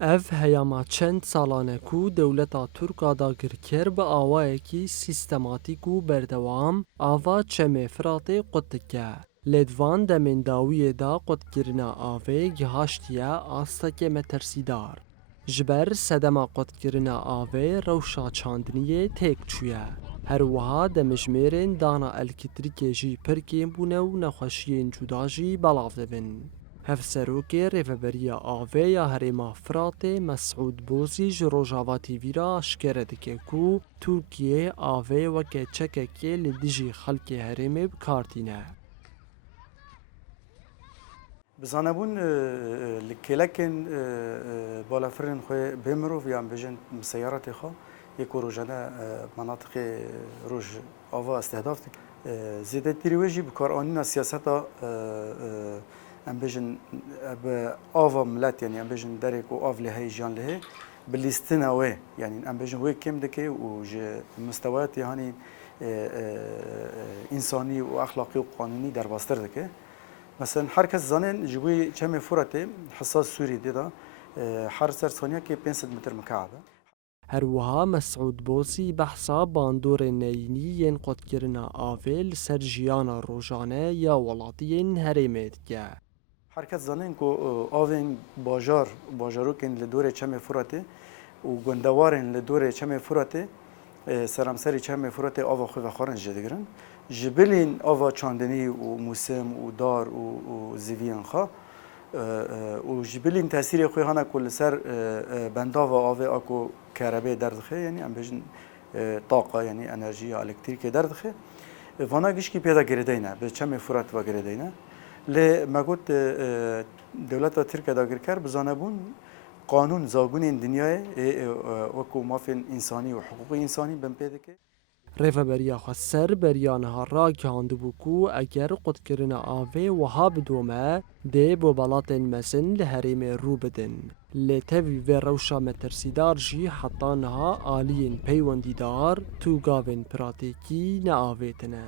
اف هیاما چند سالانه کو دولتا ترکا دا گرکر به آوائه کی سیستماتیک و بردوام آوا چمه فراته قطکه. لدوان دمین داویه دا قطگرنا آوه گهاشتیه آستک مترسیدار. جبر سدما قطگرنا آوه روشا چاندنیه تیک چویه. هر وها دمجمیرین دانا الکتریک جی پرکیم بونه و نخوشیین جدا جی بلاف دبن. هفسروکی ریفبریا آوه یا هریما فراته مسعود بوزی جروجاوا تیویرا اشکره دکه کو ترکیه آوه وکه چکه که لدیجی خلک هریمه بکارتینه. بزانبون لکلکن بالافرن خوی بمرو یا بجن سیارت خو یک روزانه مناطق روز آوا استهداف زیاده تریوجی بکار آنینا سیاست ام بجن به آوا ملت یعنی ام بجن درک و آو لهی جان لهی بلیستنا و یعنی ام بجن وی کم دکه و ج مستویات یعنی انسانی و اخلاقی و قانونی در باستر دکه. مثلا هر کس زنان جوی چم فرته حساس سوری دیدا هر سر ثانیه که 500 متر مکعبه. هر وها مسعود بوزی بحثا باندور نینی ین قد کرنا آویل سر جیانا روزانه یا ولاتین هریمه دکه. هر کس زنان کو آوین باجارو کن لدور چم فرته و گندوارن لدور چم فرته سرامسری چم فرته آوا خوی و خارن جدگرن. جبلین آوا چاندنی و موسم و دار و زیویان خا و جبلین تاثیر خوی هانا کل سر بندا و آوه آکو کهرباء دردخه یعنی ام بجن طاقه یعنی انرژی الکتریک دردخه وانا گشکی پیدا گردینه به چم فرات و گردینه ل مگوت دولت ترکیه داگر کر بزانبون قانون زاگون دنیای وکو مافین انسانی و حقوق انسانی بمپیده که ریفبریا خسر بریانها را گهاندو بکو اگر قد کرنا آوه وها بدومه ده بو بلاتن مزن لحریم رو بدن. لتوی و روشا مترسیدار جی حتی نها آلین پیوندیدار تو گاوین پراتیکی نا آویتنه.